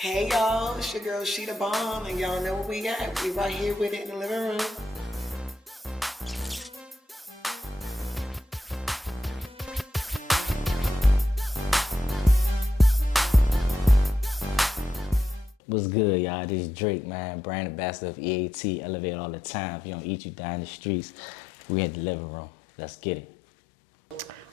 Hey y'all, it's your girl She the Bomb, and y'all know what we got. We right here with it in the living room. What's good, y'all? This is Drake, man, brand ambassador of EAT, elevate all the time. If you don't eat, you die in the streets. We in the living room. Let's get it.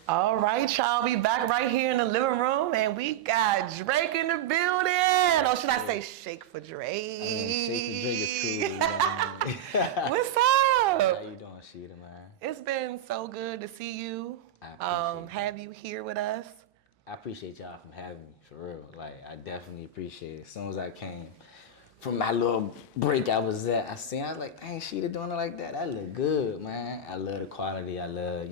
All right, y'all, we back right here in the living room, and we got Drake in the building. Or should I say Shake4Drake? I mean, Shake4Drake is cool, you know what I mean? What's up? How you doing, Sheeta, man? It's been so good to see you, I appreciate have you here with us. I appreciate y'all for having me, for real. Like, I definitely appreciate it. As soon as I came from my little break I was at, I was like, dang, Sheeta doing it like that. That look good, man. I love the quality. I love,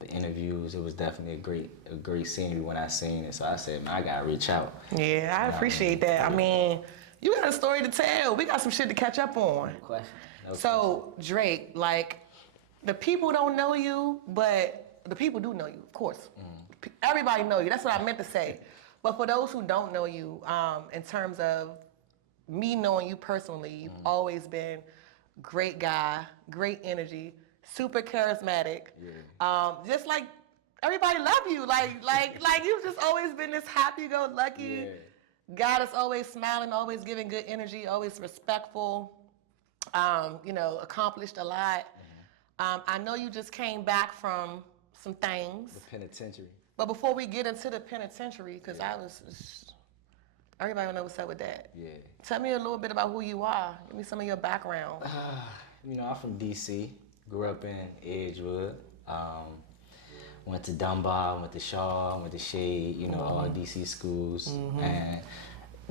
the interviews. It was definitely a great scenery when I seen it. So I said, man, I gotta reach out. Yeah, I appreciate that. I mean, you got a story to tell. We got some shit to catch up on. No question. So, Drake, like, the people don't know you, but the people do know you, of course. Everybody know you. That's what I meant to say. But for those who don't know you, in terms of me knowing you personally, you've always been great guy, great energy, super charismatic. Yeah. Just like everybody love you. Like you've just always been this happy-go-lucky guy that's always smiling, always giving good energy, always respectful. Accomplished a lot. I know you just came back from some things. The penitentiary. But before we get into the penitentiary, because everybody will know what's up with that. Yeah. Tell me a little bit about who you are. Give me some of your background. I'm from DC. Grew up in Edgewood. Went to Dunbar, went to Shaw, went to Shade. All DC schools. And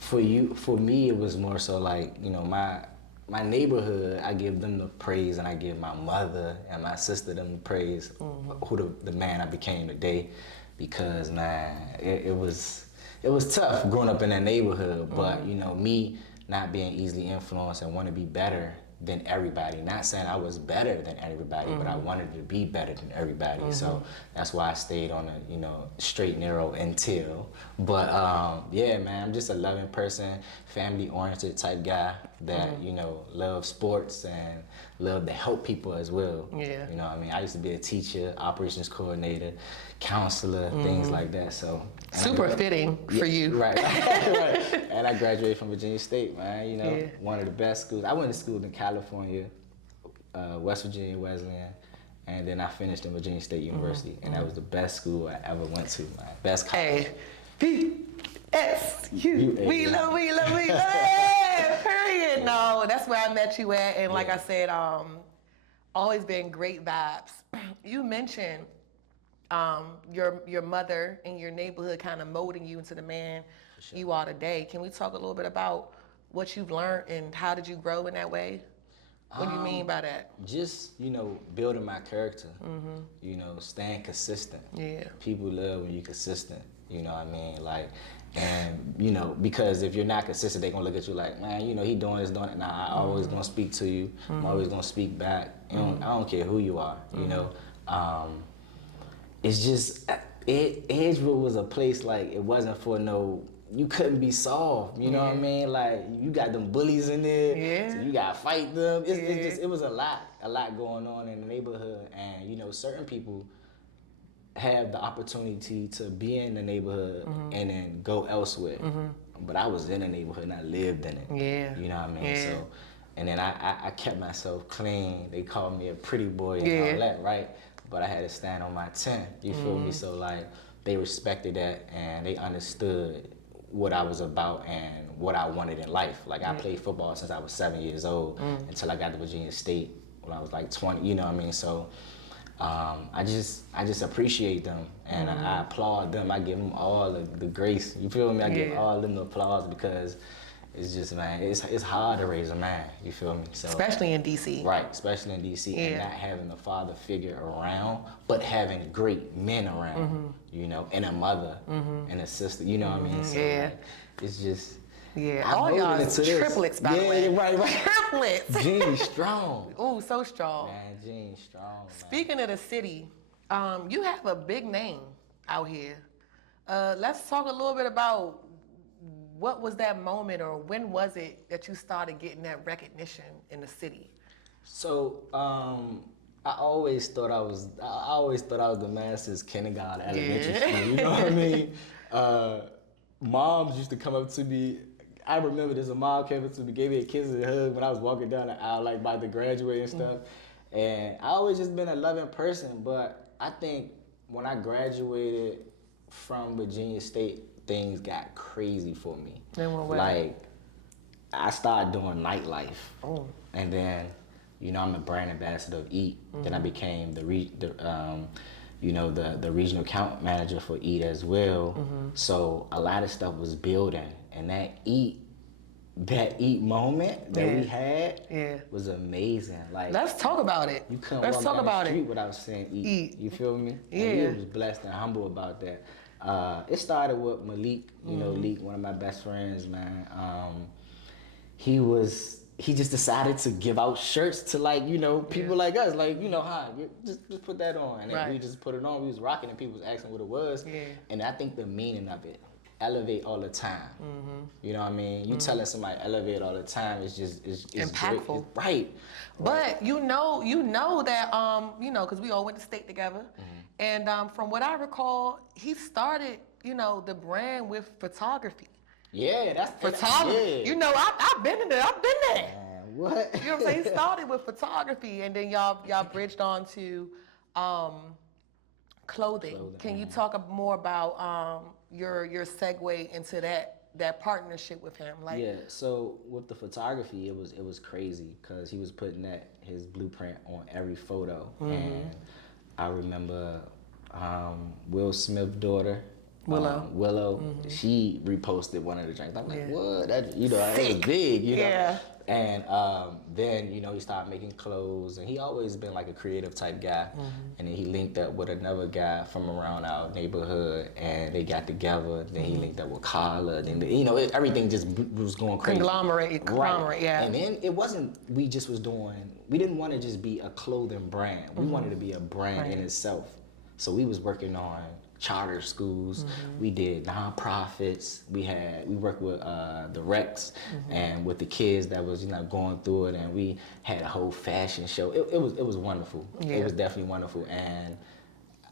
for me, it was more so like my neighborhood. I give them the praise, and I give my mother and my sister them the praise. Who the man I became today, because man, it was tough growing up in that neighborhood. But me not being easily influenced and want to be better than everybody. Not saying I was better than everybody, but I wanted to be better than everybody. So that's why I stayed on a straight narrow until. But yeah, man, I'm just a loving person, family oriented type guy that love sports and love to help people as well. Yeah. I used to be a teacher, operations coordinator, counselor, things like that. So Super fitting for you. Right. Right. And I graduated from Virginia State, man. One of the best schools. I went to school in California, West Virginia Wesleyan, and then I finished in Virginia State University, and that was the best school I ever went to, man. Best college. VSU. We love it. Period. No, that's where I met you at, and like I said, always been great vibes. You mentioned your mother and your neighborhood kind of molding you into the man you are today. Can we talk a little bit about what you've learned and how did you grow in that way? What do you mean by that? Just, building my character, staying consistent. Yeah. People love when you're consistent, because if you're not consistent, they're gonna look at you like, man, he doing this, doing it. Nah, I always gonna speak to you. I'm always gonna speak back. I don't care who you are, It's just, Edgewood was a place like, it wasn't for you couldn't be soft, you know what I mean? Like, you got them bullies in there, so you gotta fight them. It was a lot going on in the neighborhood, and certain people have the opportunity to be in the neighborhood and then go elsewhere. But I was in the neighborhood and I lived in it. Yeah. You know what I mean? Yeah. So, and then I kept myself clean. They called me a pretty boy and all that, right? But I had to stand on my 10, you feel me? So like, they respected that and they understood what I was about and what I wanted in life. Like, I played football since I was 7 years old until I got to Virginia State when I was like 20, you know what I mean? So I just appreciate them, and I applaud them. I give them all the grace, you feel me? I give all them the applause, because it's just, man, it's hard to raise a man, you feel me? So, especially in DC. Right, especially in DC, and not having a father figure around, but having great men around, and a mother and a sister, you know what I mean? So like, it's just, all y'all is triplets, by the way. Yeah, right. Triplets. Gene strong. Ooh, so strong. Man, Gene strong, man. Speaking of the city, you have a big name out here. Let's talk a little bit about what was that moment, or when was it that you started getting that recognition in the city? So I always thought I was the man since kindergarten, elementary school. You know what I mean? Moms used to come up to me. I remember there's a mom came up to me, gave me a kiss and a hug when I was walking down the aisle, like about to graduate and stuff. And I always just been a loving person, but I think when I graduated from Virginia State, things got crazy for me. In what way? Like, I started doing nightlife. Oh. And then, you know, I'm a brand ambassador of EAT. Then I became the regional account manager for EAT as well. So a lot of stuff was building, and that EAT moment that we had was amazing. Like, let's talk about it. You couldn't Let's walk talk down about the street it. without saying EAT. EAT. You feel me? Yeah. And we was blessed and humble about that. It started with Malik, you know, Leak, one of my best friends, man. He just decided to give out shirts to, like, you know, people like us, like, you know, just put that on. And then we just put it on. We was rocking and people was asking what it was. Yeah. And I think the meaning of it, elevate all the time. You know what I mean? You telling somebody elevate all the time, it's impactful. Right. But you know that, you know, because we all went to state together. And from what I recall, he started, you know, the brand with photography. Yeah, that's photography. Yeah. You know, I've been in there. Man, what? You know what I'm saying? He started with photography, and then y'all bridged on to clothing. Can you talk more about your segue into that partnership with him? Like, yeah. So with the photography, it was crazy because he was putting his blueprint on every photo, and I remember Will Smith's daughter. Willow, she reposted one of the drinks. I'm like, what? That, you know, it was big, you know. Yeah. And then, you know, he started making clothes, and he always been like a creative type guy. And then he linked up with another guy from around our neighborhood, and they got together. Then he linked up with Carla. Then you know, everything just was going crazy. Conglomerate, yeah. And then it wasn't. We didn't want to just be a clothing brand. We wanted to be a brand in itself. So we was working on charter schools. We did nonprofits. We worked with the Rex and with the kids that was, you know, going through it, and we had a whole fashion show. It was wonderful. Yeah. It was definitely wonderful, and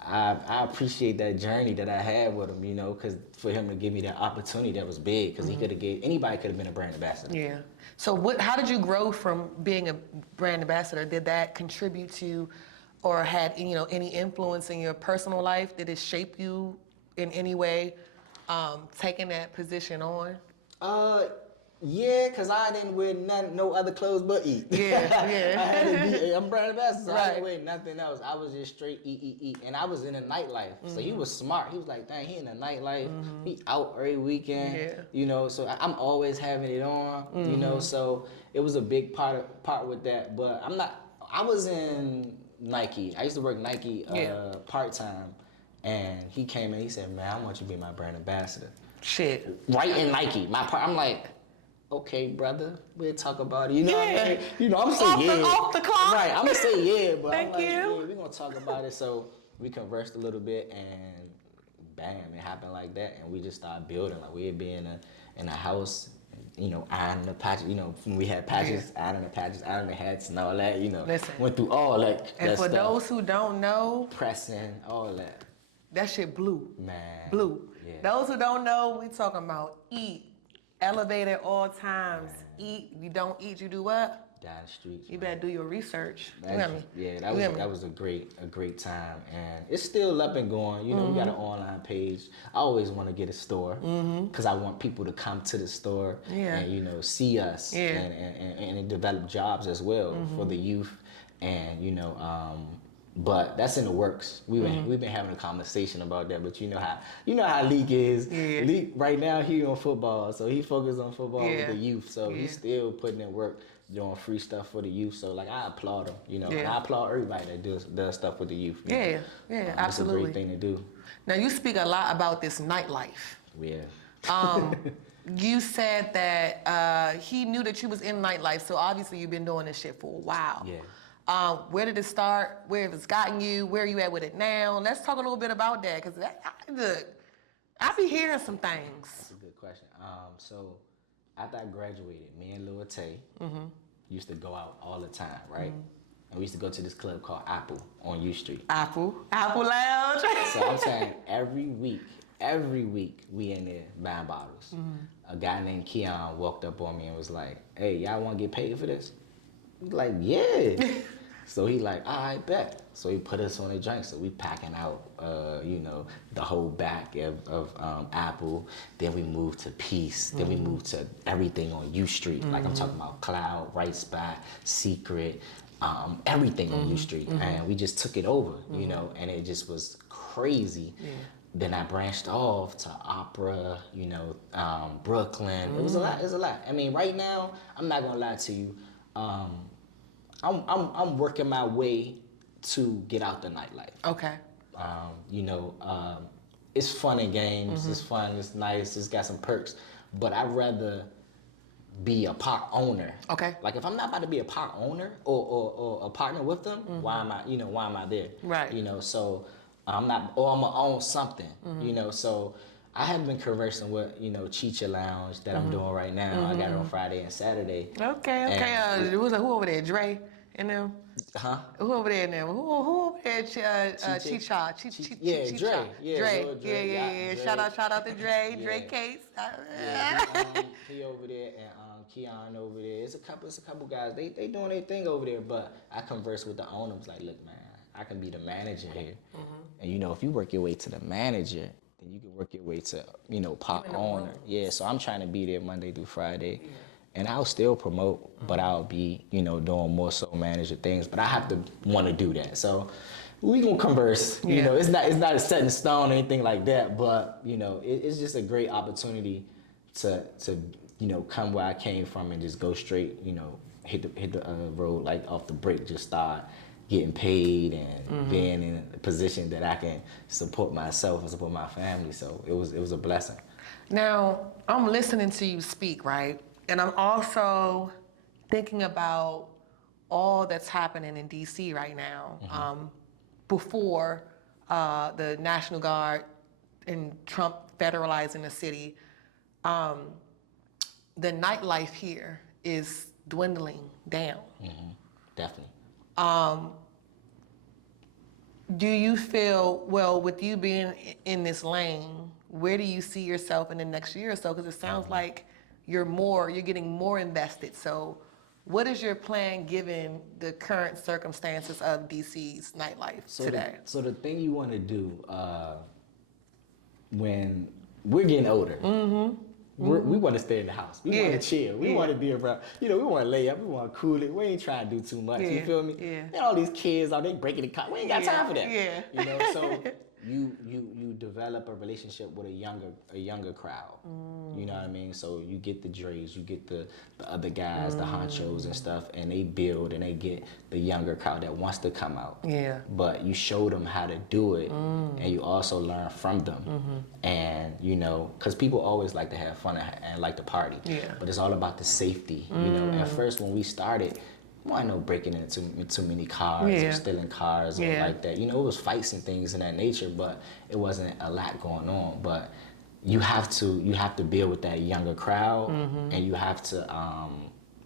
I appreciate that journey that I had with him, you know, because for him to give me that opportunity, that was big, because anybody could have been a brand ambassador. Yeah. So how did you grow from being a brand ambassador? Did that contribute to, or had, you know, any influence in your personal life? Did it shape you in any way, taking that position on? Yeah, because I didn't wear no other clothes but EAT. Yeah. I had to be, I'm brand ambassador, so I didn't wear nothing else. I was just straight EAT. And I was in a nightlife. So he was smart. He was like, dang, he in a nightlife. He out every weekend. Yeah. You know, so I'm always having it on, you know, so it was a big part with that. But I was in Nike. I used to work Nike part-time, and he came in, he said, man, I want you to be my brand ambassador. Shit. Right in Nike. I'm like, okay, brother, we'll talk about it. You know what I mean? You know, I'm gonna say off the clock. Right, I'm gonna say yeah, but Thank I'm like, you. yeah, we're gonna talk about it. So we conversed a little bit, and bam, it happened like that, and we just started building. Like, we'd be in a house, you know, ironing the patches, you know, when we had patches, ironing the patches, ironing the hats and all that, you know. Listen. Went through all that. And that for stuff. those who don't know, pressing, all that. That shit blue. Man. Blue. Yeah. Those who don't know, we talking about EAT. Elevate at all times. Man. EAT. You don't eat, you do what? Down the streets. You better do your research. Yeah, that was a great time, and it's still up and going. You know, we got an online page. I always want to get a store because I want people to come to the store and, you know, see us and develop jobs as well for the youth, and, you know, but that's in the works. We've been having a conversation about that, but you know how Leak is. Yeah. Leak right now he on football, so he focused on football with the youth. So he's still putting in work, doing free stuff for the youth. So like, I applaud him, you know, and I applaud everybody that does stuff with the youth. Yeah, absolutely. It's a great thing to do. Now you speak a lot about this nightlife. Yeah. You said that he knew that you was in nightlife, so obviously you've been doing this shit for a while. Yeah. Where did it start? Where has it gotten you? Where are you at with it now? Let's talk a little bit about that, because I be hearing some things. That's a good question. So after I graduated, me and Lil Tay used to go out all the time, right? And we used to go to this club called Apple on U Street. Apple Lounge. So I'm saying every week we in there buying bottles. A guy named Keon walked up on me and was like, "Hey, y'all want to get paid for this?" We like, "Yeah." So he like, "All right, bet." So he put us on a drink. So we packing out, the whole back of Apple. Then we moved to Peace. Then we moved to everything on U Street. Like I'm talking about Cloud, Right Spot, Secret, everything on U Street. And we just took it over, and it just was crazy. Yeah. Then I branched off to Opera, Brooklyn. It was a lot. I mean, right now, I'm not gonna lie to you. I'm working my way to get out the nightlife. Okay. It's fun and games. It's fun. It's nice. It's got some perks. But I'd rather be a pot owner. Okay. Like if I'm not about to be a pot owner or a partner with them, why am I there? Right. So I'm not, or I'm gonna own something. So I have been conversing with, Chicha Lounge that I'm doing right now. I got it on Friday and Saturday. Okay. Who over there? Dre and them? Huh? Who over there now? Who over there? Chicha. Yeah, Dre. Dre. Yeah. Shout out to Dre. Yeah. Dre Case. He over there and Keon over there. It's a couple guys. They doing their thing over there. But I converse with the owner. I was like, look, man, I can be the manager here. And if you work your way to the manager, then you can work your way to pot owner. Yeah. So I'm trying to be there Monday through Friday. Yeah. And I'll still promote, but I'll be, doing more so manager things. But I have to want to do that. So we gonna converse. It's not a set in stone or anything like that. But it's just a great opportunity to come where I came from and just go straight. Hit the road like off the break. Just start getting paid and being in a position that I can support myself and support my family. So it was a blessing. Now I'm listening to you speak, right? And I'm also thinking about all that's happening in DC right now. Before the National Guard and Trump federalizing the city, the nightlife here is dwindling down. Definitely. Do you feel, well, with you being in this lane, where do you see yourself in the next year or so? Because it sounds like you're getting more invested. So what is your plan given the current circumstances of DC's nightlife today? So the thing you want to do when we're getting older, we want to stay in the house. We want to chill. We want to be around. We want to lay up. We want to cool it. We ain't trying to do too much. You feel me? Yeah. And all these kids out there breaking the car. We ain't got time for that. Yeah. So you develop a relationship with a younger crowd. You know what I mean? So you get the Dre's, you get the other guys, the honchos and stuff, and they build and they get the younger crowd that wants to come out. Yeah. But you show them how to do it, and you also learn from them. And because people always like to have fun and like to party. Yeah. But it's all about the safety. At first when we started, I know breaking into too many cars or stealing cars or like that. It was fights and things in that nature, but it wasn't a lot going on. But you have to build with that younger crowd, and you have to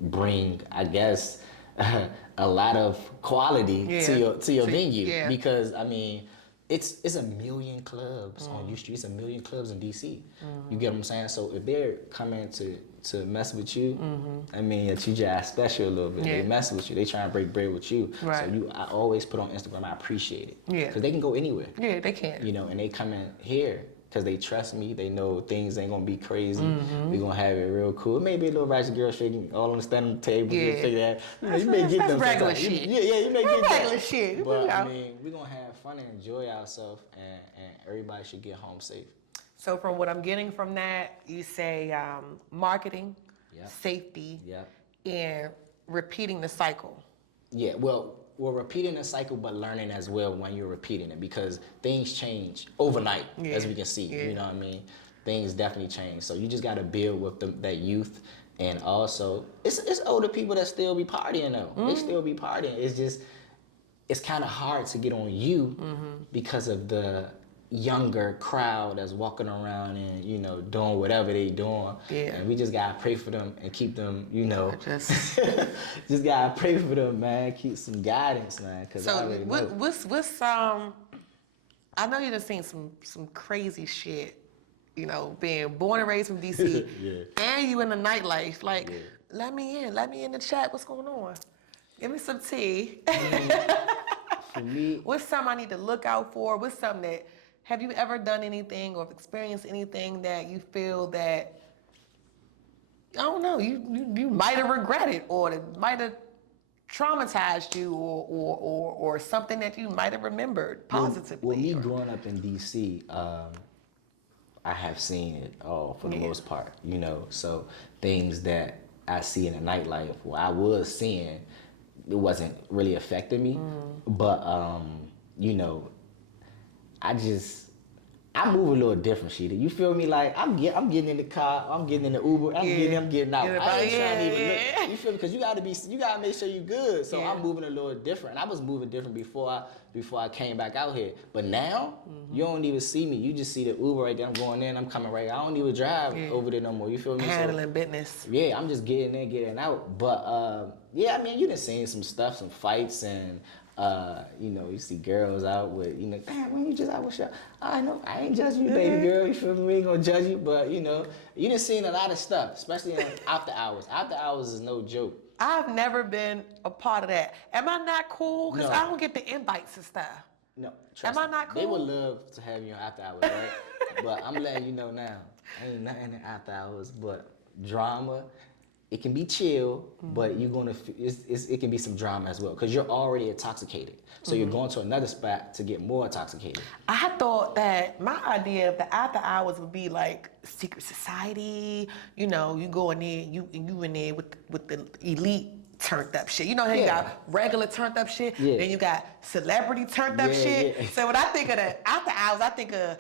bring, I guess, a lot of quality to your venue. Yeah. Because I mean, it's 1 million clubs on U Street. It's 1 million clubs in DC. You get what I'm saying? So if they're coming to mess with you, I mean, you just special a little bit. They mess with you. They try and break bread with you. Right. So I always put on Instagram, I appreciate it. Yeah. Because they can go anywhere. Yeah, they can. And they come in here because they trust me. They know things ain't gonna be crazy. We're gonna have it real cool. Maybe a little ratchet girl shaking all on the standing table. Yeah. Shake that. You may get them regular sometimes. shit. You may get regular shit. But I mean, we're gonna have fun and enjoy ourselves, and everybody should get home safe. So from what I'm getting from that, you say marketing, safety, and repeating the cycle. Yeah, well, we're repeating the cycle, but learning as well when you're repeating it, because things change overnight, as we can see. You know what I mean? Things definitely change. So you just got to build with that youth. And also, it's older people that still be partying, though. They still be partying. It's just, it's kind of hard to get on you because of the younger crowd that's walking around and, you know, doing whatever they doing. Yeah. And we just gotta pray for them and keep them, you know. Just gotta pray for them, man. Keep some guidance, man. Cause I already know. What's I know you done seen some crazy shit, you know, being born and raised from DC, and you in the nightlife. Like, let me in the chat. What's going on? Give me some tea. For me, what's something I need to look out for? What's something that, have you ever done anything or experienced anything that you feel that, I don't know, you might have regretted or that might have traumatized you or something that you might have remembered positively? Well, me growing up in DC, I have seen it all for the most part, you know. So things that I see in the nightlife, well, I was seeing, it wasn't really affecting me, but you know, I move a little different, Sheeta. You feel me? Like I'm getting in the car, I'm getting in the Uber, I'm getting out. I ain't trying to even look. You feel me? Because you gotta make sure you good. So I'm moving a little different. I was moving different before I came back out here. But now you don't even see me. You just see the Uber right there. I'm going in, I'm coming right. I don't even drive over there no more. You feel me? Handling business. Yeah, I'm just getting in, getting out. But yeah, I mean, you done seen some stuff, some fights, and you know, you see girls out with, you know, damn, when you just out with your, I know, I ain't judging you, baby girl, you feel me? We ain't gonna judge you, but you know, you done seen a lot of stuff, especially after hours. After hours is no joke. I've never been a part of that. Am I not cool? Because I don't get the invites and stuff. No, trust Am I not cool? They would love to have you on after hours, right? But I'm letting you know now, ain't nothing in after hours but drama. It can be chill, but you're gonna. It can be some drama as well because you're already intoxicated. So you're going to another spot to get more intoxicated. I thought that my idea of the after hours would be like secret society. You know, you go in there, you in there with the elite turned up shit. You know how you got regular turned up shit, then you got celebrity turned up shit. Yeah. So when I think of the after hours, I think of,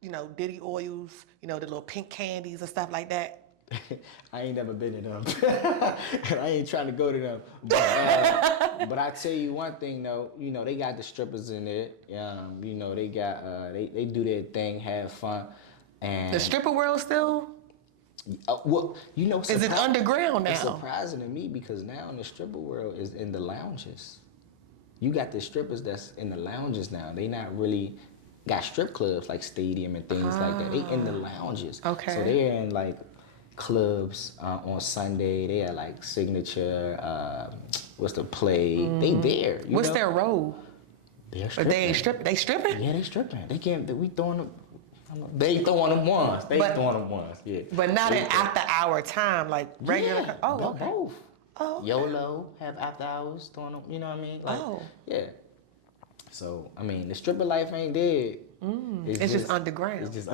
you know, Diddy oils, you know, the little pink candies and stuff like that. I ain't never been to them. I ain't trying to go to them. But I tell you one thing though, you know, they got the strippers in there. You know, they got they do their thing, have fun. And the stripper world still? Well, you know, is it underground now? It's surprising to me because now in the stripper world is in the lounges. You got the strippers that's in the lounges now. They not really got strip clubs like Stadium and things like that. They in the lounges. Okay. So they're in like clubs on Sunday. They are like Signature, what's the play? They there. What's their role? They're stripping. But they ain't stripping. They stripping? Yeah, they stripping. They can't. We throwing them. They throwing them ones. Throwing them ones. Yeah. But not in after hour time, like regular. Yeah, okay. Both. Oh. Okay. YOLO have after hours throwing them. You know what I mean? Like, yeah. So I mean, the stripper life ain't dead. It's just underground. It's just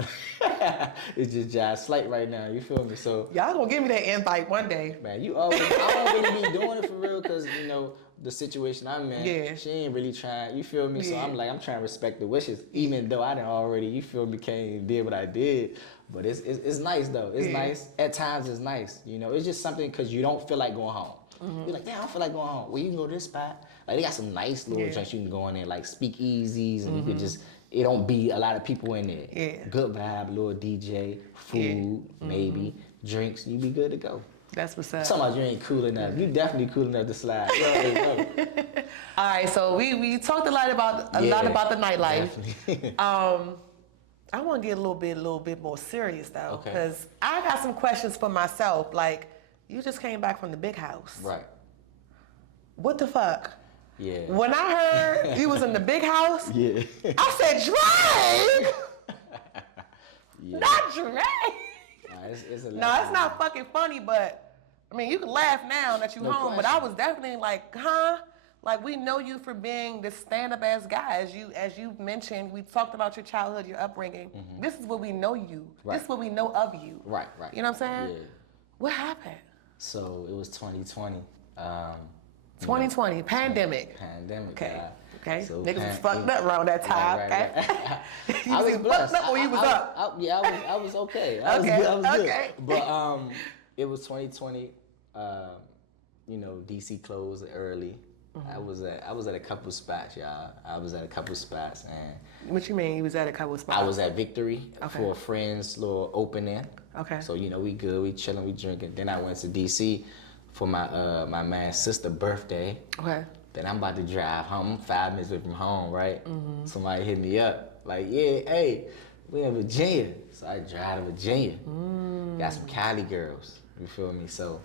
it's just Josh Slight right now. You feel me? So y'all gonna give me that invite one day. Man, I don't really be doing it for real because you know the situation I'm in. Yeah. She ain't really trying. You feel me? Yeah. So I'm trying to respect the wishes, even though I didn't already. You feel me? Did what I did. But it's nice though. It's nice. At times it's nice. You know, it's just something because you don't feel like going home. You're like, damn, I don't feel like going home. Well, you can go to this spot. Like they got some nice little joints you can go in there, like speakeasies, and you can just. It don't be a lot of people in there. Yeah. Good vibe, little DJ, food, maybe, drinks. You be good to go. That's what's up. Talking about you ain't cool enough. You definitely cool enough to slide. All right, so we talked a lot about the nightlife. Definitely. I want to get a little bit more serious though, because I got some questions for myself. Like, you just came back from the big house. Right. What the fuck? Yeah. When I heard you was in the big house, I said, Drake! Not Drake! It's it's not fucking funny, but I mean, you can laugh now that you home, but I was definitely like, huh? Like, we know you for being this stand-up ass guy. As you mentioned, we talked about your childhood, your upbringing. This is what we know you. Right. This is what we know of you. Right. You know what I'm saying? Yeah. What happened? So it was 2020. 2020, pandemic. Okay. So niggas was fucked up around that time. Right. You was fucked up or you was up? I was okay. I was good. But it was 2020. You know, DC closed early. I was at a couple spots, y'all. I was at a couple spots, and What you mean? You was at a couple spots? I was at Victory Okay. for a friend's little opening. Okay. So we good, we chilling, we drinking. Then I went to DC for my my man's sister's birthday. Okay. Then I'm about to drive home. I'm 5 minutes away from home, right? Somebody hit me up, like, yeah, hey, we in Virginia. So I drive to Virginia. Got some Cali girls, you feel me? So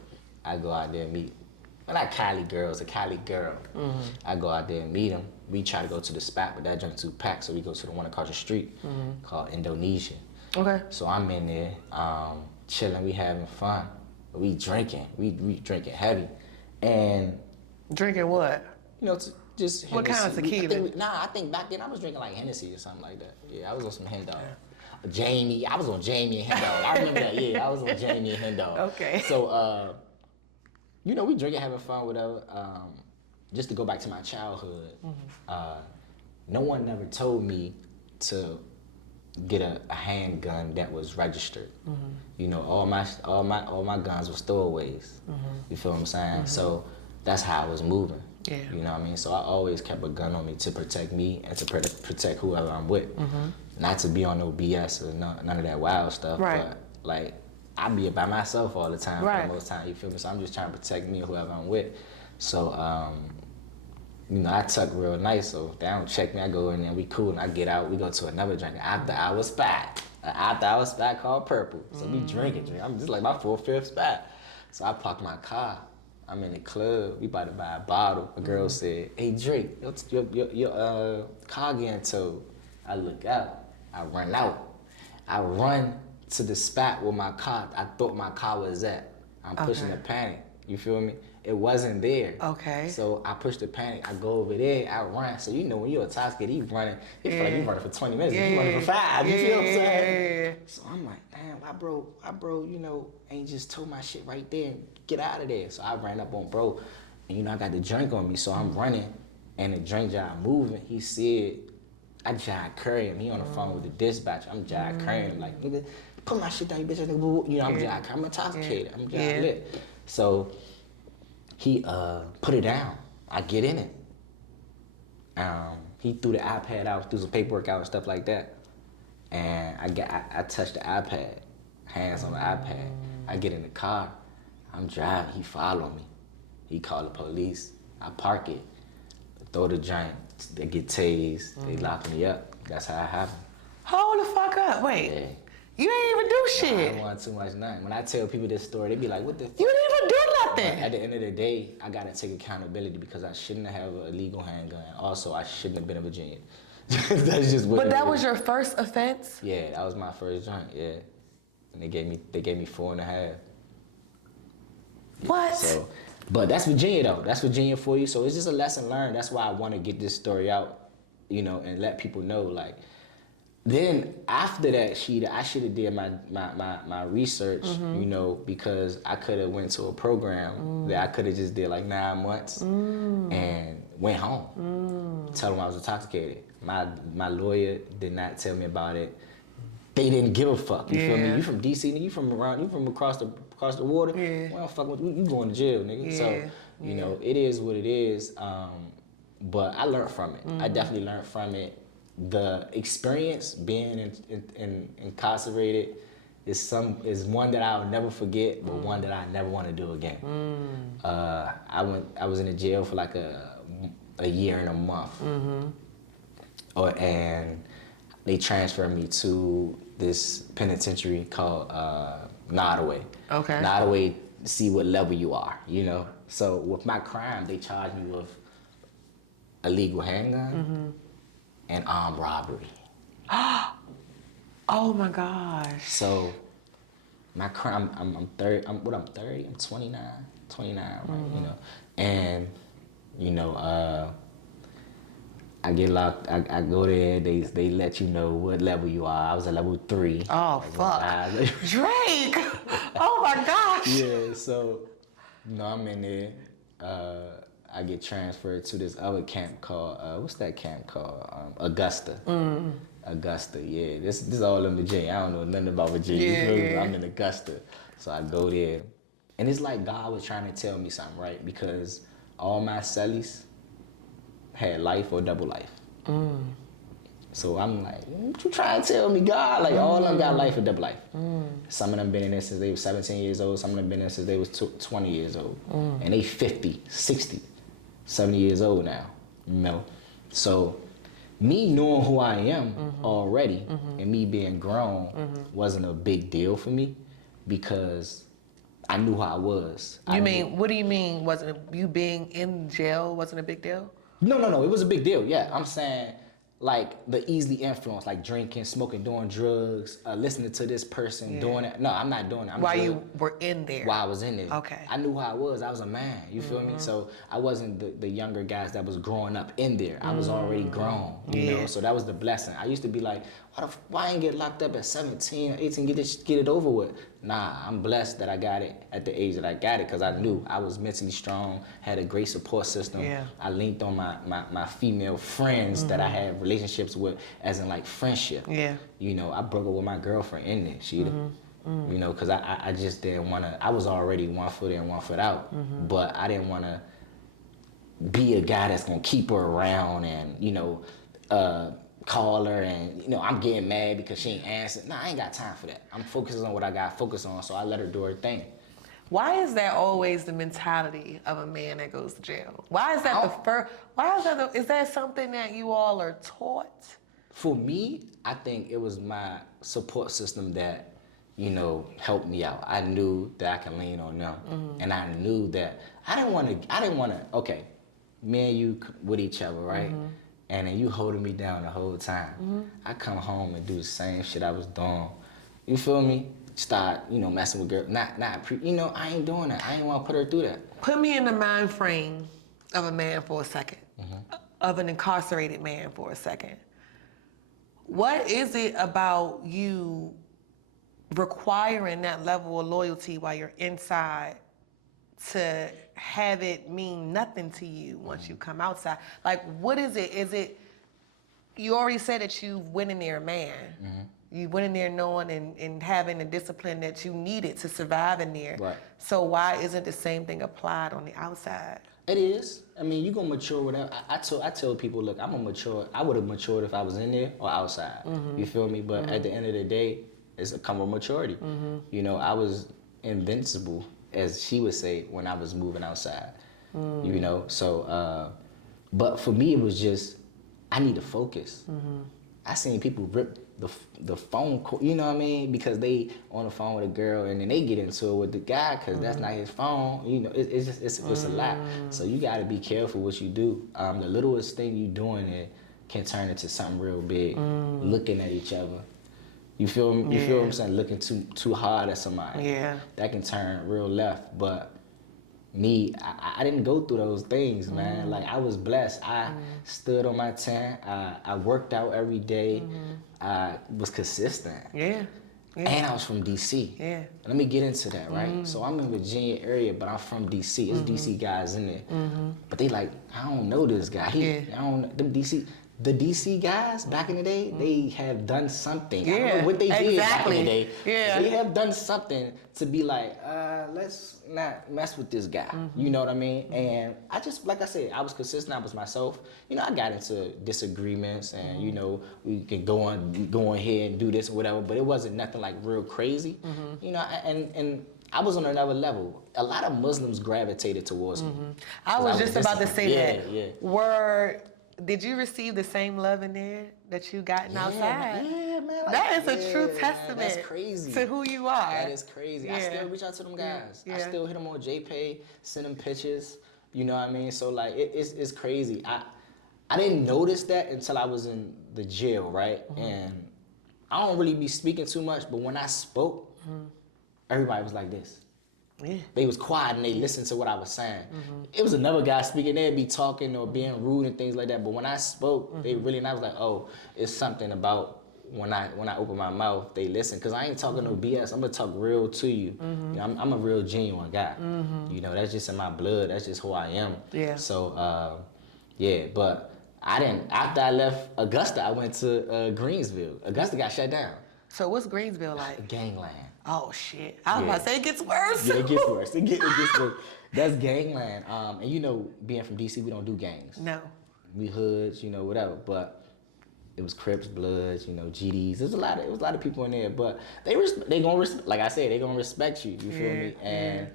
I go out there and meet, well, not Cali girls, a Cali girl. I go out there and meet them. We try to go to the spot, but that junk too packed, so we go to the one across the street called Indonesia. Okay. So I'm in there, chilling, we having fun. We drinking, we drinking heavy. And Drinking what? Just What kind of tequila? I think back then I was drinking like Hennessy or something like that. Yeah, I was on some Hen Dog. Jamie, I was on Jamie and Hen Dog. I remember that, yeah, I was on Jamie and Hen Dog. Okay. So, we drinking, having fun, whatever. Just to go back to my childhood, no one never told me to get a handgun that was registered. All my guns were stowaways. You feel what I'm saying? So that's how I was moving. Yeah. You know what I mean? So I always kept a gun on me to protect me and to protect whoever I'm with. Not to be on no BS or none of that wild stuff. Right. But like, I be by myself all the time Right. for the most time. You feel me? So I'm just trying to protect me and whoever I'm with. So I tuck real nice, so they don't check me. I go in there, we cool, and I get out. We go to another drink, after hour spot. An after hour spot called Purple. So we drinking. I'm just like my 4th, 5th spot. So I park my car. I'm in the club. We about to buy a bottle. A girl said, "Hey Drake, your car getting towed." I look out. I run out. I run to the spot where I thought my car was at. I'm pushing the panic. You feel me? It wasn't there. Okay. So I push the panic. I go over there. I run. So when you're intoxicated, you running. It feel like you running for 20 minutes. You running for 5. You feel what I'm saying? Yeah. So I'm like, damn, why bro, ain't just told my shit right there and get out of there. So I ran up on bro, and I got the drink on me. So I'm running, and the drink job moving. He said, I jive curry him. He on the phone with the dispatcher. I'm jive currying him like, nigga, put my shit down, you bitch, nigga. I'm jive. I'm intoxicated. I'm jive lit. So he put it down. I get in it. He threw the iPad out, threw some paperwork out and stuff like that. And I touched the iPad, hands on the iPad. I get in the car. I'm driving. He follow me. He call the police. I park it. Throw the joint. They get tased. They lock me up. That's how it happened. Hold the fuck up. Wait. Yeah. You ain't even do shit. I don't want too much nothing. When I tell people this story, they be like, what the fuck? You didn't even do nothing. At the end of the day, I gotta take accountability because I shouldn't have a illegal handgun. Also, I shouldn't have been in Virginia. That's just what. But that was your first offense? Yeah, that was my first joint. Yeah, and they gave me 4.5. What? So, but that's Virginia though. That's Virginia for you. So it's just a lesson learned. That's why I want to get this story out, and let people know like. Then after that, I should have did my research, because I could have went to a program that I could have just did like 9 months and went home. Tell them I was intoxicated. My lawyer did not tell me about it. They didn't give a fuck. You feel me? You from DC, nigga. You from across the water. Yeah. Well, fuck with you going to jail, nigga. Yeah. So it is what it is. But I learned from it. I definitely learned from it. The experience being incarcerated is one that I'll never forget, but one that I never want to do again. I was in the jail for like a year and a month, and they transferred me to this penitentiary called Nottoway. Okay. Nottoway, to see what level you are, So with my crime, they charged me with illegal handgun. And armed robbery. Oh my gosh. So my crime, I'm 30. I'm 30. I'm 29, right? And I get locked. I go there. They let you know what level you are. I was at level 3. Oh fuck. Drake. Oh my gosh. Yeah. So I'm in there. I get transferred to this other camp called, what's that camp called? Augusta. Augusta, yeah. This is all in Virginia. I don't know nothing about Virginia. Yeah. I'm in Augusta. So I go there. And it's like God was trying to tell me something, right? Because all my cellies, had life or double life. So I'm like, what you trying to tell me, God? Like, all of them got life or double life. Some of them been in there since they were 17 years old. Some of them been in there since they was 20 years old. And they 50, 60, 70 years old now, you know? So me knowing who I am already and me being grown wasn't a big deal for me because I knew who I was. What do you mean wasn't you being in jail wasn't a big deal? No, it was a big deal, yeah. I'm saying, like, the easily influence, like drinking, smoking, doing drugs, listening to this person doing it. No, I'm not doing it. While you were in there? While I was in there. Okay. I knew who I was. I was a man, you feel me? So I wasn't the younger guys that was growing up in there. I was already grown, you know? So that was the blessing. I used to be like, why I ain't get locked up at 17 or 18, get it over with? Nah, I'm blessed that I got it at the age that I got it because I knew I was mentally strong, had a great support system. Yeah. I linked on my female friends that I had relationships with, as in like friendship. Yeah. You know, I broke up with my girlfriend in there, Sheeta. You know, because I just didn't want to, I was already 1 foot in, 1 foot out, but I didn't want to be a guy that's going to keep her around and, you know, call her and, you know, I'm getting mad because she ain't answering. Nah, I ain't got time for that. I'm focusing on what I got to focus on, so I let her do her thing. Why is that always the mentality of a man that goes to jail? Why is that is that something that you all are taught? For me, I think it was my support system that, you know, helped me out. I knew that I could lean on them. And I knew that I didn't want to, okay, me and you with each other, right? And then you holding me down the whole time. I come home and do the same shit I was doing. You feel me? Start, you know, messing with girls. You know, I ain't doing that. I ain't want to put her through that. Put me in the mind frame of a man for a second, of an incarcerated man for a second. What is it about you requiring that level of loyalty while you're inside to have it mean nothing to you once you come outside? Like, what is it? Is it, you already said that you went in there a man. You went in there knowing and having the discipline that you needed to survive in there. Right. So why isn't the same thing applied on the outside? It is. I mean, you gonna mature whatever. I tell people, look, I'm gonna mature. I would have matured if I was in there or outside. You feel me? But at the end of the day, it's a come with maturity. You know, I was invincible, as she would say, when I was moving outside. You know, so, but for me, it was just, I need to focus. I seen people rip the phone call, you know what I mean? Because they on the phone with a girl and then they get into it with the guy because that's not his phone. You know, it's a lot. So you got to be careful what you do. The littlest thing you doing it can turn into something real big. Looking at each other. You feel me? You feel what I'm saying? Looking too hard at somebody. Yeah. That can turn real left. But me, I didn't go through those things, man. Like, I was blessed. I stood on my 10. I worked out every day. I was consistent. Yeah. And I was from DC. Yeah. Let me get into that, right? So I'm in Virginia area, but I'm from DC. It's DC guys in there. But they like, I don't know this guy. I don't, the DC guys back in the day, they have done something. I don't know what they did back in the day. Yeah. They have done something to be like, let's not mess with this guy. You know what I mean? And I just, like I said, I was consistent. I was myself. You know, I got into disagreements and, you know, we can go on here and do this or whatever, but it wasn't nothing like real crazy. You know, and I was on another level. A lot of Muslims gravitated towards me. I was just about to say that. Yeah. Did you receive the same love in there that you got outside? Yeah, man. Like, that is a true testament that's crazy. to who you are. That is crazy. I still reach out to them guys. I still hit them on JPay, send them pictures. You know what I mean? So, like, it's crazy. I didn't notice that until I was in the jail, right? And I don't really be speaking too much, but when I spoke, everybody was like this. Yeah. They was quiet and they listened to what I was saying. It was another guy speaking, they'd be talking or being rude and things like that. But when I spoke, they really, and I was like, oh, it's something about when I open my mouth, they listen. Cause I ain't talking no BS. I'm gonna talk real to you. You know, I'm a real genuine guy. You know, that's just in my blood. That's just who I am. Yeah. So, but I didn't, after I left Augusta, I went to Greensville. Augusta got shut down. So what's Greensville like? Gangland. Oh shit! I was about to say it gets worse. Yeah, it gets worse. It gets worse. That's gangland. And you know, being from DC, we don't do gangs. No. We hoods, you know, whatever. But it was Crips, Bloods, you know, GDs. It was a lot of people in there, but they gonna like I said, they gonna respect you. You feel me? And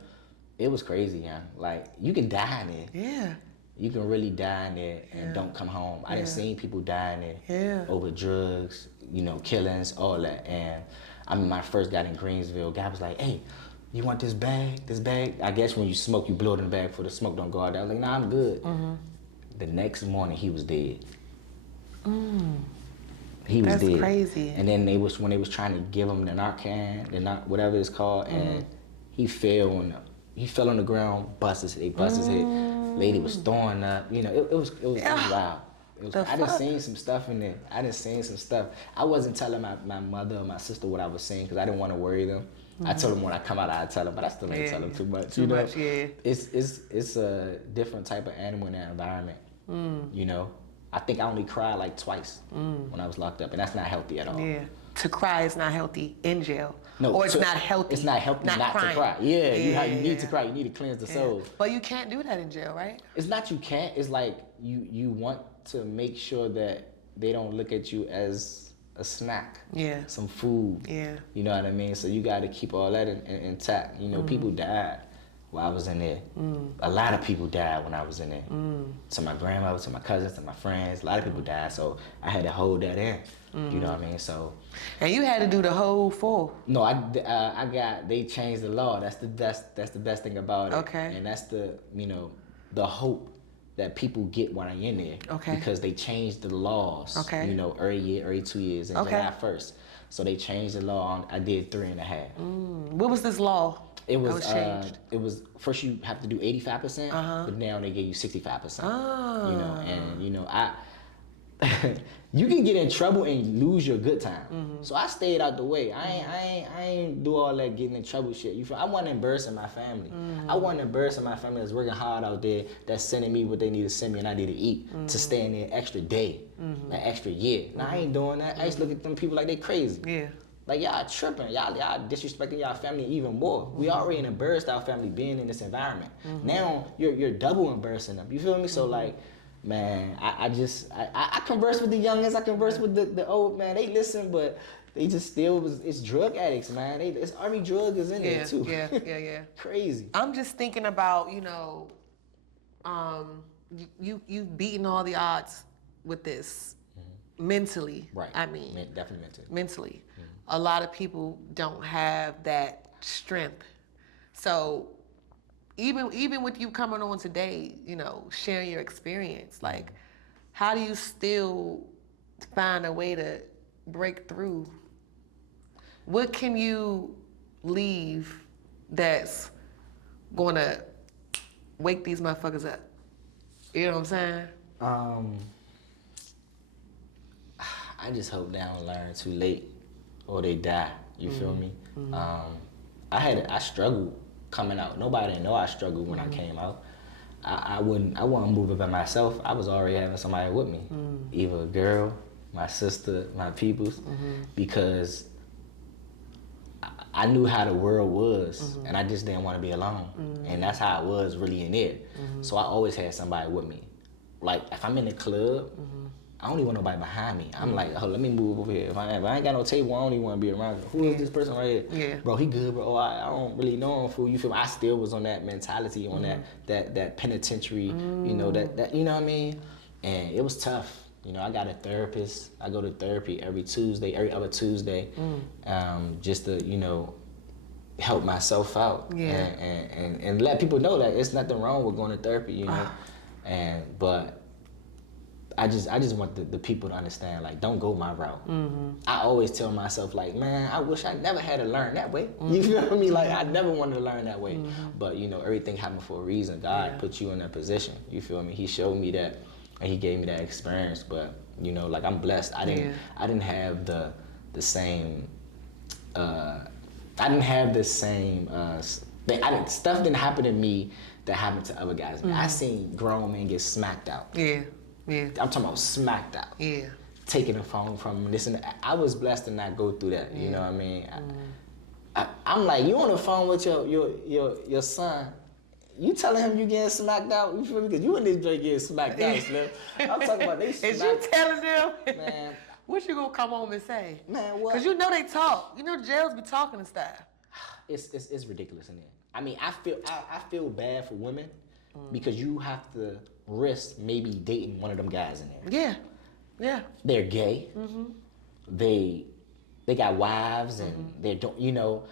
it was crazy, yeah. Like you can die in there. Yeah. You can really die in there and don't come home. I done seen people die in there over drugs, you know, killings, all that. And I mean, when I first got in Greensville, guy was like, "Hey, you want this bag? This bag?" I guess when you smoke, you blow it in the bag before the smoke don't go out. I was like, "Nah, I'm good." The next morning, he was dead. He was dead. That's crazy. And then when they was trying to give him the Narcan, whatever it's called, and he fell on the ground, they bust his head. Lady was throwing up. You know, it was wild. I done seen some stuff in there. I wasn't telling my mother or my sister what I was seeing because I didn't want to worry them. I told them when I come out, I'd tell them, but I still ain't tell them too much. Too much. It's a different type of animal in that environment. You know, I think I only cried like twice when I was locked up, and that's not healthy at all. Yeah. To cry is not healthy in jail. No, or it's not healthy. It's not healthy not to cry. You need to cry. You need to cleanse the soul. But you can't do that in jail, right? It's not you can't. It's like you want to make sure that they don't look at you as a snack. Yeah. Some food. Yeah. You know what I mean? So you got to keep all that intact. You know, people died while I was in there. A lot of people died when I was in there. To my grandmother, to my cousins, to my friends. A lot of people died. So I had to hold that in. You know what I mean? So. And you had to do the whole full. No, they changed the law. That's the best thing about it. Okay. And that's the hope that people get when I'm in there. Okay. Because they changed the laws. Okay. You know, every 2 years in July 1st. So they changed the law. I did 3.5. What was this law? It was changed. It was first you have to do 85%, but now they give you 65%. Oh. You know, and you know you can get in trouble and lose your good time. So I stayed out the way. I ain't do all that getting in trouble shit. You feel? I wasn't embarrassing my family. I wasn't embarrassing my family that's working hard out there, that's sending me what they need to send me and I need to eat to stay in there extra day, an extra year. Now I ain't doing that. I used to look at them people like they crazy. Yeah. Like y'all tripping, y'all disrespecting y'all family even more. We already embarrassed our family being in this environment. Now you're double embarrassing them. You feel me? So like, man, I converse with the youngins, I converse with the old man. They listen, but they just it's drug addicts, man. It's army drug is in there too. Yeah. Crazy. I'm just thinking about, you know, you beating all the odds with this mentally. Right. I mean, definitely mentally. A lot of people don't have that strength. So even with you coming on today, you know, sharing your experience, like, how do you still find a way to break through? What can you leave that's gonna wake these motherfuckers up? You know what I'm saying? I just hope they don't learn too late or they die. You feel me? I struggled coming out. Nobody know I struggled when I came out. I wasn't moving by myself. I was already having somebody with me, either a girl, my sister, my peoples, because I knew how the world was, and I just didn't want to be alone, and that's how it was really in it. So I always had somebody with me. Like if I'm in the club, I don't even want nobody behind me. I'm like, oh, let me move over here. If I ain't got no table, I don't even want to be around. Who is this person right here? Yeah. Bro, he good, bro. I don't really know him, fool. You feel me? I still was on that mentality, on that penitentiary, you know, that you know what I mean? And it was tough. You know, I got a therapist. I go to therapy every other Tuesday, just to, you know, help myself out. Yeah. And let people know that it's nothing wrong with going to therapy, you know. But I just want the people to understand, like, don't go my route. I always tell myself, like, man, I wish I never had to learn that way. You feel me? Like, I never wanted to learn that way. But, you know, everything happened for a reason. God put you in that position. You feel me? He showed me that, and he gave me that experience. But, you know, like, I'm blessed. I didn't have the same. I didn't have the same. Stuff didn't happen to me that happened to other guys. I seen grown men get smacked out. Yeah. I'm talking about smacked out. Yeah. Taking the phone from this and that. I was blessed to not go through that. You know what I mean? I'm like, you on the phone with your son, You telling him you getting smacked out? You feel me? Because you in this joint getting smacked out, Slim. I'm talking about they smacked. Is you telling them? Man. What you gonna come home and say? Man, what? Because you know they talk. You know jails be talking and stuff. It's ridiculous in there. I mean, I feel bad for women because you have to risk maybe dating one of them guys in there. Yeah. Yeah. They're gay. Mm-hmm. They got wives and they don't, you know,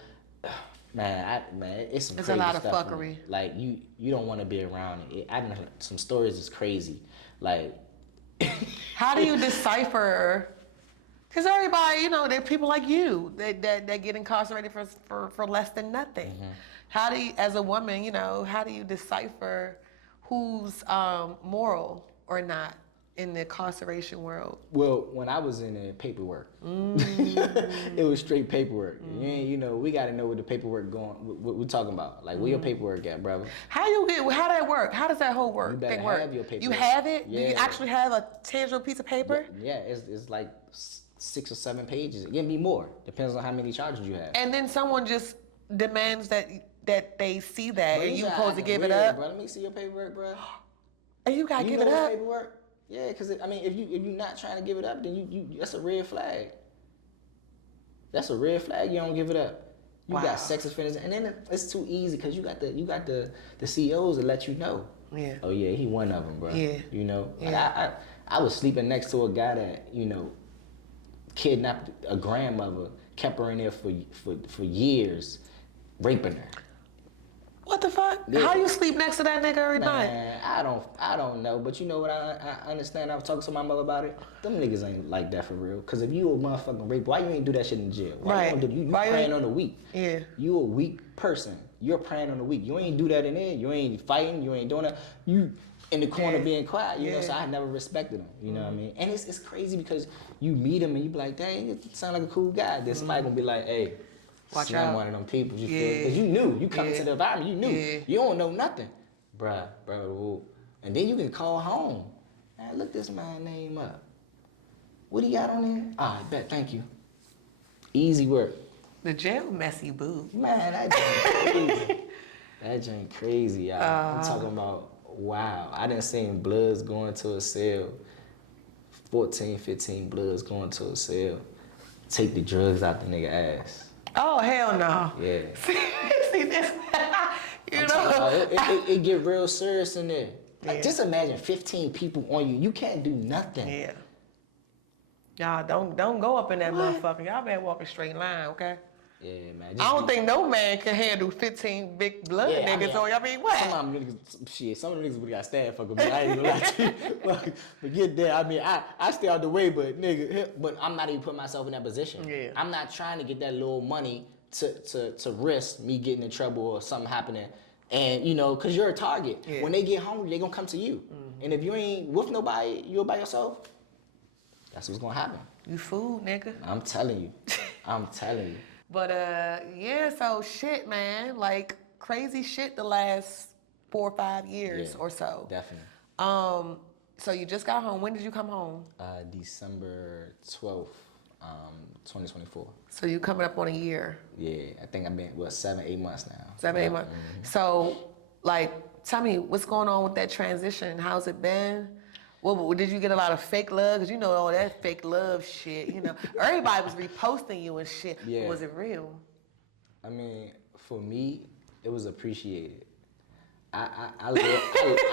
man, it's some crazy stuff. It's a lot of fuckery. Like you don't want to be around it. I know some stories is crazy. Like, how do you decipher? Because everybody, you know, there are people like you that get incarcerated for less than nothing. Mm-hmm. How do you, as a woman, you know, how do you decipher who's moral or not in the incarceration world? Well, when I was in the paperwork, it was straight paperwork. You know, we got to know what the paperwork going. What we talking about? Like, where your paperwork at, brother? How that work? How does that whole thing work? You better have your paperwork. You have it? Yeah. Do you actually have a tangible piece of paper? Yeah, it's like 6 or 7 pages. It can be more. Depends on how many charges you have. And then someone just demands that they see that, bro, and you supposed to give it up. Bro, let me see your paperwork, bro. And you gotta give it up. Paperwork? Yeah, because I mean, if you're not trying to give it up, then you that's a red flag. That's a red flag. You don't give it up. You got sex offenders, and then it's too easy because you got the CEOs to let you know. Yeah. Oh yeah, he one of them, bro. Yeah. You know, yeah. Like I was sleeping next to a guy that, you know, kidnapped a grandmother, kept her in there for years, raping her. What the fuck? Yeah. How you sleep next to that nigga every night? I don't know, but you know what I understand. I was talking to my mother about it. Them niggas ain't like that for real. Cause if you a motherfucking rape, why you ain't do that shit in jail? Why you preying on the weak? Yeah. You a weak person. You're preying on the weak. You ain't do that in there. You ain't fighting. You ain't doing that. You in the corner being quiet. You know, so I never respected him. You know what I mean? And it's crazy because you meet him and you be like, dang, you sound like a cool guy. Then somebody gonna be like, hey, watch out. I'm one of them people. You feel? Because you knew. You come into the environment. You knew. Yeah. You don't know nothing. Bruh. And then you can call home. Man, look this man's name up. What he got on there? I bet. Thank you. Easy work. The jail messy boo. Man, that joint crazy. That joint crazy, y'all. I'm talking about, wow. I done seen bloods going to a cell. 14, 15 bloods going to a cell. Take the drugs out the nigga ass. Oh, hell no. Yeah. See this? You know? It get real serious in there. Like, just imagine 15 people on you. You can't do nothing. Yeah. Y'all don't go up in that motherfucker. Y'all better walk a straight line, okay? Yeah, man. I don't think no man can handle 15 big blood niggas on you. I mean, what? Some of them niggas would got stabbed for me. I ain't gonna lie to you. But get there. I mean, I stay out the way, but but I'm not even putting myself in that position. Yeah. I'm not trying to get that little money to risk me getting in trouble or something happening. And, you know, because you're a target. Yeah. When they get hungry, they gonna come to you. Mm-hmm. And if you ain't with nobody, you're by yourself, that's what's gonna happen. You fool, nigga. I'm telling you. I'm telling you. But so shit, man, like crazy shit the last 4 or 5 years or so. Definitely. So you just got home. When did you come home? December 12th, 2024. So you coming up on a year? Yeah, I think I've been 7, 8 months now. 7, 8 months. Mm-hmm. So, like, tell me what's going on with that transition? How's it been? Well, did you get a lot of fake love? Because you know all that fake love shit, you know. Everybody was reposting you and shit. Yeah. Was it real? I mean, for me, it was appreciated. I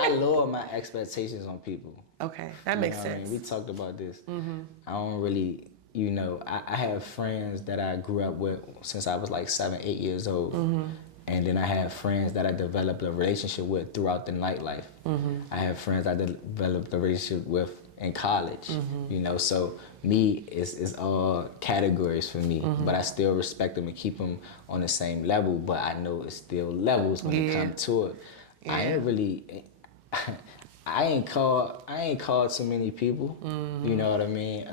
lower my expectations on people. Okay, that makes sense. I mean? We talked about this. Mm-hmm. I don't really, you know, I have friends that I grew up with since I was like 7, 8 years old. Mm-hmm. And then I have friends that I developed a relationship with throughout the nightlife. Mm-hmm. I have friends I developed a relationship with in college, you know. So me, is all categories for me, but I still respect them and keep them on the same level. But I know it's still levels when it comes to it. Yeah. I ain't called so many people. You know what I mean?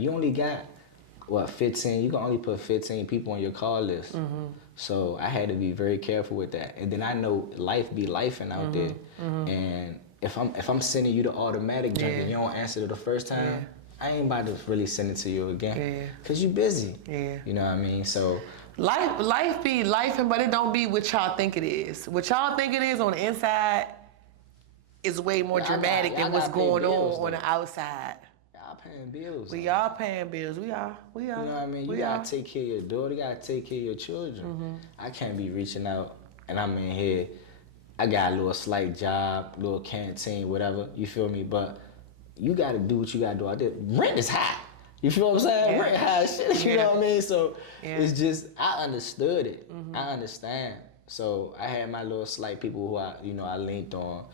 You only got 15. You can only put 15 people on your call list. So I had to be very careful with that. And then I know life be lifing out there. And if I'm sending you the automatic junk and you don't answer it the first time, I ain't about to really send it to you again. Cause you busy. You know what I mean? So Life be life, but it don't be what y'all think it is. What y'all think it is on the inside is way more dramatic than what's going on the outside. Y'all paying bills. We are paying bills. We are. You know what I mean? You gotta take care of your daughter. You gotta take care of your children. I can't be reaching out and I'm in here. I got a little slight job, little canteen, whatever. You feel me? But you gotta do what you gotta do out there. Rent is high. You feel what I'm saying? Rent high as shit. You know what I mean? So it's just I understood it. I understand. So I had my little slight people who I linked on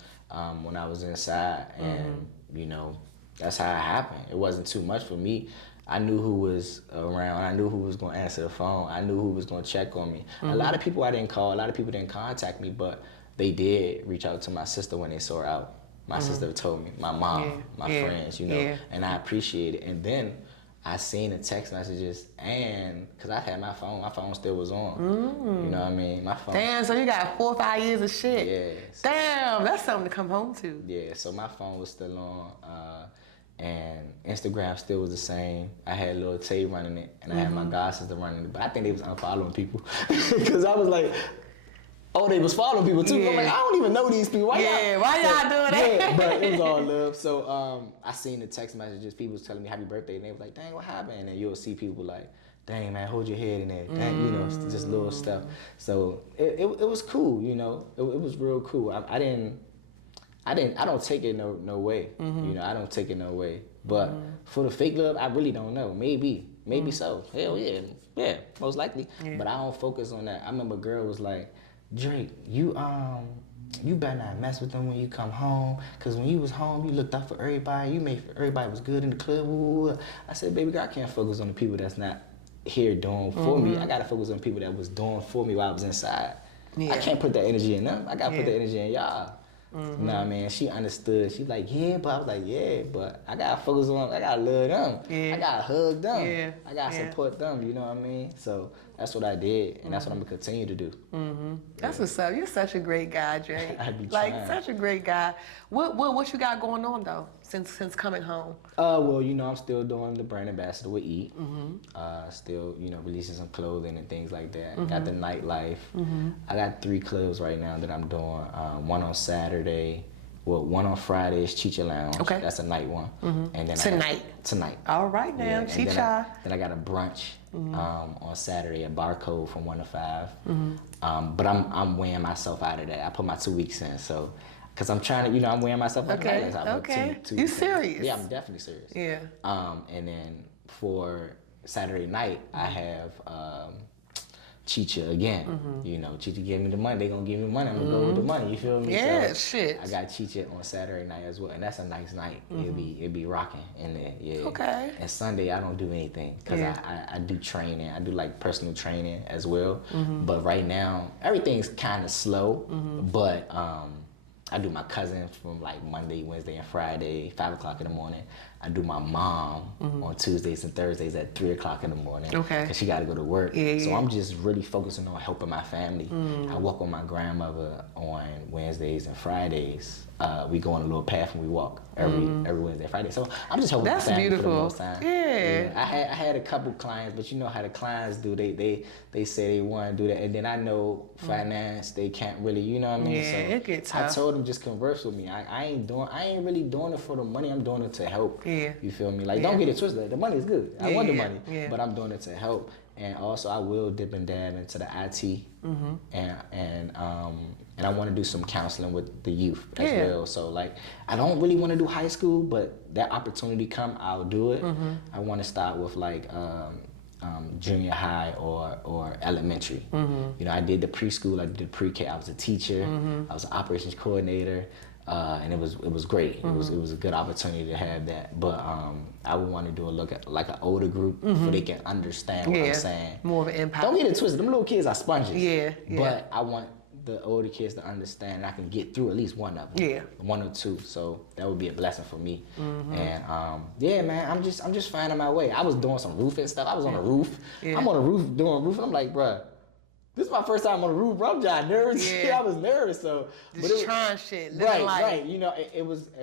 when I was inside, and you know. That's how it happened. It wasn't too much for me. I knew who was around. I knew who was going to answer the phone. I knew who was going to check on me. A lot of people I didn't call. A lot of people didn't contact me, but they did reach out to my sister when they saw her out. My sister told me, my mom, my friends, you know, and I appreciate it. And then I seen the text messages, and because I had my phone still was on. You know what I mean? My phone. Damn, so you got 4 or 5 years of shit. Yeah. Damn, that's something to come home to. Yeah, so my phone was still on. And Instagram still was the same. I had Lil Tay running it, and I had my god sister running it. But I think they was unfollowing people because I was like, oh, they was following people too. I'm like, I don't even know these people. Why y'all doing that? Yeah, but it was all love. So I seen the text messages. People was telling me happy birthday, and they was like, dang, what happened? And then you'll see people like, dang, man, hold your head in there. Dang, you know, just little stuff. So it was cool, you know. It was real cool. I don't take it no way. You know, I don't take it no way. But for the fake love, I really don't know. Maybe so. Hell yeah, most likely. Yeah. But I don't focus on that. I remember a girl was like, Drake, you better not mess with them when you come home, cause when you was home, you looked out for everybody. You made sure everybody was good in the club. Ooh. I said, baby girl, I can't focus on the people that's not here doing for me. I gotta focus on the people that was doing for me while I was inside. I can't put that energy in them. I gotta put that energy in y'all. You know what I mean? She understood. She like, yeah, but I was like, yeah, but I gotta focus on, I gotta love them. I gotta hug them. I gotta support them, you know what I mean? So that's what I did, and that's what I'm gonna continue to do. That's what's up. You're such a great guy, Drake. I be like trying. Such a great guy. What you got going on though since coming home? Well, you know, I'm still doing the brand ambassador with E. Still, you know, releasing some clothing and things like that. Got the Nightlife. I got 3 clubs right now that I'm doing. One on Saturday. Well, one on Friday is Chicha Lounge. Okay. That's a night one. And then tonight. All right now, Chicha. Then I got a brunch on Saturday at Barcode from 1 to 5. But I'm weighing myself out of that. I put my 2 weeks in, so because I'm trying to, you know, I'm weighing myself out of that. Okay. You serious? Yeah, I'm definitely serious. Yeah. And then for Saturday night, I have Chicha again. You know, Chicha gave me the money. They gonna give me money. I'm gonna go with the money. You feel me? Yeah, so shit. I got Chicha on Saturday night as well, and that's a nice night. It'll be rocking in there. Yeah. Okay. And Sunday I don't do anything because I do training. I do like personal training as well. But right now everything's kind of slow. But I do my cousin from like Monday, Wednesday, and Friday, 5 o'clock in the morning. I do my mom on Tuesdays and Thursdays at 3 o'clock in the morning. Okay. Because she got to go to work. So I'm just really focusing on helping my family. I walk with my grandmother on Wednesdays and Fridays. We go on a little path and we walk every Wednesday, Friday. So I'm just helping my family for the most time. Yeah. I had a couple clients, but you know how the clients do. They say they want to do that, and then I know finance they can't really, you know what I mean? Yeah, so it gets tough. I told them just converse with me. I ain't really doing it for the money. I'm doing it to help. Yeah. You feel me? Like don't get it twisted. The money is good. I want the money, but I'm doing it to help. And also I will dip and dab into the IT, and I want to do some counseling with the youth as well. So like I don't really want to do high school, but that opportunity come, I'll do it. I want to start with like junior high or elementary. You know, I did the preschool, I did the pre-K. I was a teacher. I was an operations coordinator. And it was great. It was a good opportunity to have that. But I would want to do a look at like an older group so they can understand what I'm saying. More of an impact. Don't get it twisted. Them little kids are sponges. But I want the older kids to understand and I can get through at least one of them. One or two. So that would be a blessing for me. And man, I'm just finding my way. I was doing some roofing stuff. I was on a roof. I'm on a roof doing roof, and I'm like, bruh, This is my first time on the roof, bro. I'm just nervous. Yeah. I was nervous, so. Just trying shit, living life. Right. You know,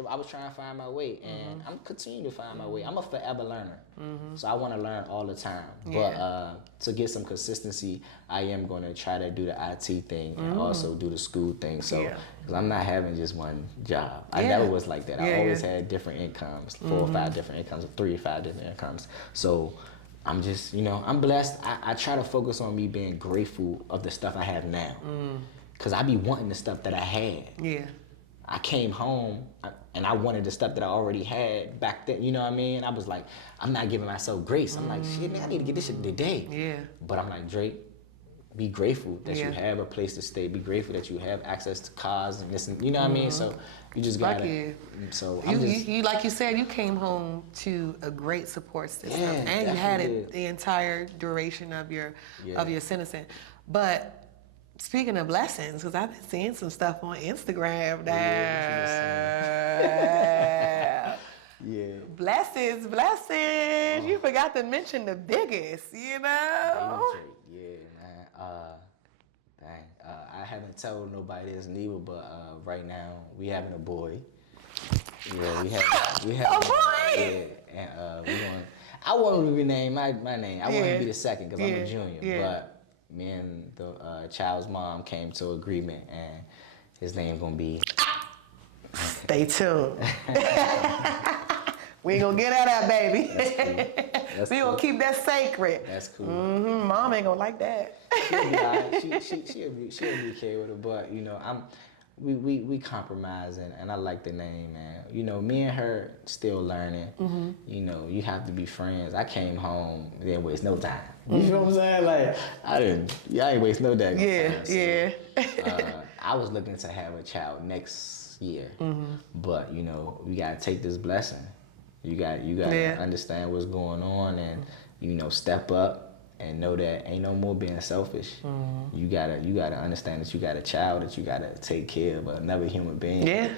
I was trying to find my way, and I'm continuing to find my way. I'm a forever learner, so I want to learn all the time. But to get some consistency, I am going to try to do the IT thing and also do the school thing. So, because I'm not having just one job. I never was like that. I always had different incomes, 4 or 5 different incomes, 3 or 5 different incomes. So. I'm just, you know, I'm blessed. I try to focus on me being grateful of the stuff I have now. Because I be wanting the stuff that I had. Yeah. I came home and I wanted the stuff that I already had back then. You know what I mean? I was like, I'm not giving myself grace. I'm like, shit, man, I need to get this shit today. Yeah. But I'm like, Drake, be grateful that you have a place to stay. Be grateful that you have access to cars and this and, you know what I mean? So you just gotta. So you like you said, you came home to a great support system, and you had it the entire duration of your sentencing. But speaking of blessings, because I've been seeing some stuff on Instagram that blessings. You forgot to mention the biggest, you know. I haven't told nobody this neither, but right now we having a boy. Yeah, we have a boy. Yeah, and we want. I want him to be named my name. I want him to be the second because I'm a junior. Yeah. But me and the child's mom came to agreement, and his name's gonna be. Stay tuned. We ain't gonna get at that, baby. That's we cool. gonna keep that sacred. That's cool. Mom ain't gonna like that. She'll be all right. She'll be okay with it, but you know, we compromising, and I like the name, man. You know, me and her still learning. You know, you have to be friends. I came home, didn't waste no time. You feel what I'm saying? Like I ain't waste no time. I was looking to have a child next year, but you know, we gotta take this blessing. You gotta understand what's going on, and you know, step up. And know that ain't no more being selfish. You gotta understand that you got a child that you gotta take care of another human being. Yeah.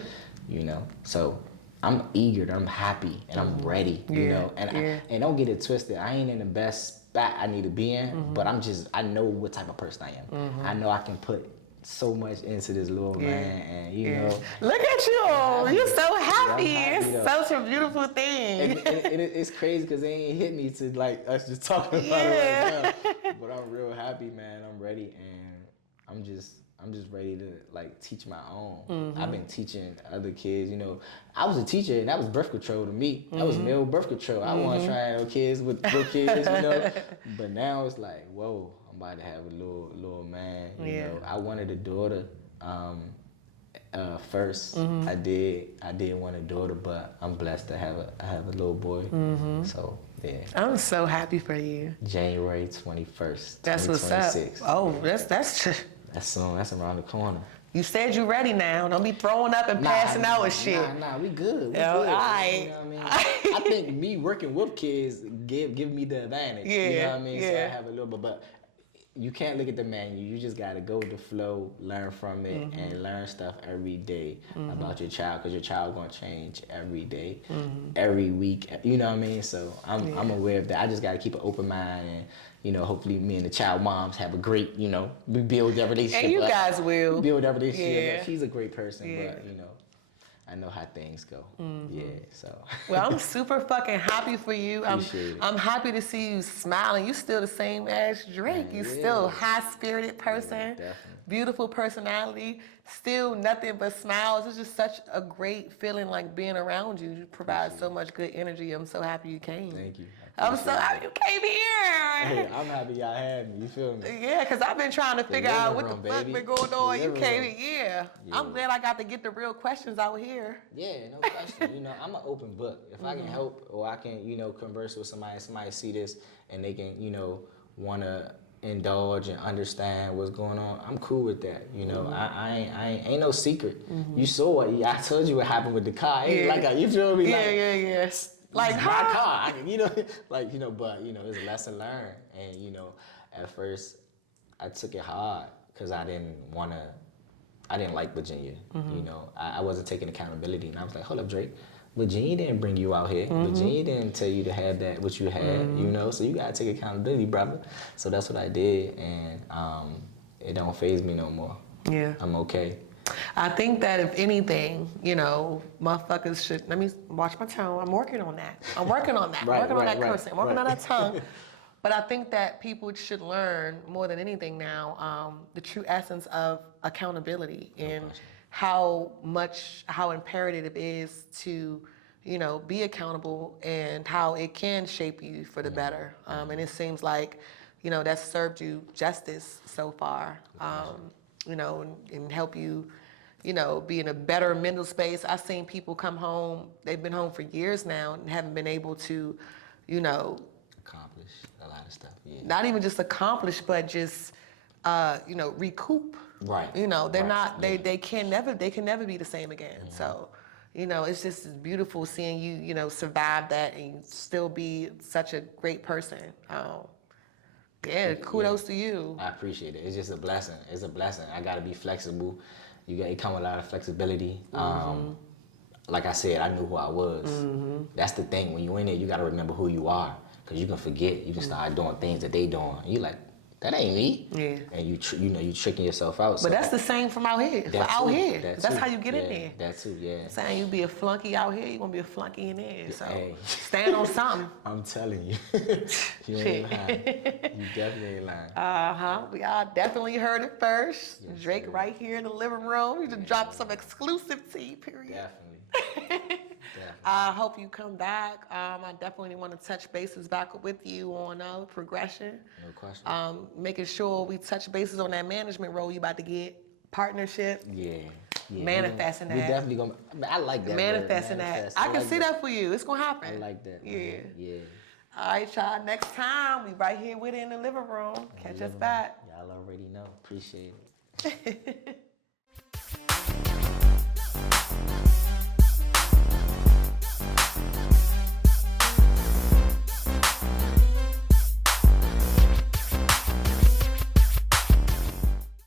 You know, so I'm eager, I'm happy, and I'm ready. You know, and don't get it twisted. I ain't in the best spot I need to be in, but I know what type of person I am. I know I can put so much into this little man, and you know. Look at you! You're so happy. It's such a beautiful thing. And it's crazy because they ain't hit me to like us just talking about it right now. But I'm real happy, man. I'm ready, and I'm just ready to like teach my own. I've been teaching other kids. You know, I was a teacher, and that was birth control to me. That was male birth control. I want to try no kids with kids, you know. But now it's like, whoa. I'm about to have a little man. You know, I wanted a daughter first. I did want a daughter, but I'm blessed to have a little boy. So yeah. I'm so happy for you. January 21st. That's what's up. Oh, that's soon. That's around the corner. You said you ready now. Don't be throwing up and passing out with shit. Nah, we good. We good. All right. You know what I mean? I think me working with kids give me the advantage. You know what I mean? So I have a little bit, but you can't look at the menu. You just gotta go with the flow, learn from it, and learn stuff every day about your child, because your child's gonna change every day, every week. You know what I mean? So I'm aware of that. I just gotta keep an open mind, and you know, hopefully me and the child moms have a great, you know, we build that relationship. And you guys will. Build that relationship. Yeah. She's a great person, but you know, I know how things go. Yeah, so. Well, I'm super fucking happy for you. I'm happy to see you smiling. You still the same as Drake. You still a high-spirited person, beautiful personality, still nothing but smiles. It's just such a great feeling, like being around you. You provide so much good energy. I'm so happy you came. Thank you. I'm so happy you came here. Hey, I'm happy y'all had me. You feel me? Yeah, because I've been trying to figure out what the fuck been going on. You came here. Yeah. I'm glad I got to get the real questions out here. Yeah, no question. You know, I'm an open book. If I can help, or I can, you know, converse with somebody see this and they can, you know, want to indulge and understand what's going on, I'm cool with that. You know, I ain't no secret. You saw it. I told you what happened with the car. You feel me? Yes. Like my car, you know, like, you know, but, you know, it's a lesson learned. And, you know, at first I took it hard because I didn't like Virginia. You know, I wasn't taking accountability. And I was like, hold up, Drake. Virginia didn't bring you out here. Virginia didn't tell you to have that, what you had, you know, so you got to take accountability, brother. So that's what I did. And it don't faze me no more. Yeah. I'm okay. I think that if anything, you know, motherfuckers should, let me watch my tone. I'm working on that. I'm working on that. Right, I'm working on right, that right, cursing. I'm working on right. that tongue. But I think that people should learn more than anything now the true essence of accountability and how imperative it is to, you know, be accountable and how it can shape you for the better. And it seems like, you know, that's served you justice so far, you know, and help you, you know, be in a better mental space. I've seen people come home, they've been home for years now and haven't been able to, you know, Accomplish a lot of stuff. Yeah. not even just accomplish, but just, you know, recoup. Right. You know, they're Right. not, Yeah. they can never be the same again. So, you know, it's just beautiful seeing you, you know, survive that and still be such a great person. Yeah, kudos to you. I appreciate it. It's just a blessing. It's a blessing. I gotta be flexible. It come with a lot of flexibility. Like I said, I knew who I was. That's the thing. When you in it, you gotta remember who you are, cause you can forget. You can start doing things that they doing. And you like, that ain't me. Yeah. And you tricking yourself out. But that's the same from out here. That's how you get in there. That too. Yeah. Saying you be a flunky out here, you gonna be a flunky in there. So Hey. stand on something. I'm telling you. You ain't lying. You definitely ain't lying. We all definitely heard it first. Yes, Drake sir. right here in the living room. You just dropped some exclusive tea, period. Definitely. I hope you come back. I definitely want to touch bases back with you on progression. No question. Making sure we touch bases on that management role you about to get, partnership. Yeah. Manifesting we that. definitely gonna. I like that. Manifesting word, that. manifest. I can like see that for you. It's gonna happen. I like that. Yeah. Man. Yeah. All right, y'all. Next time we right here with it in the living room. Catch us back. Y'all already know. Appreciate it.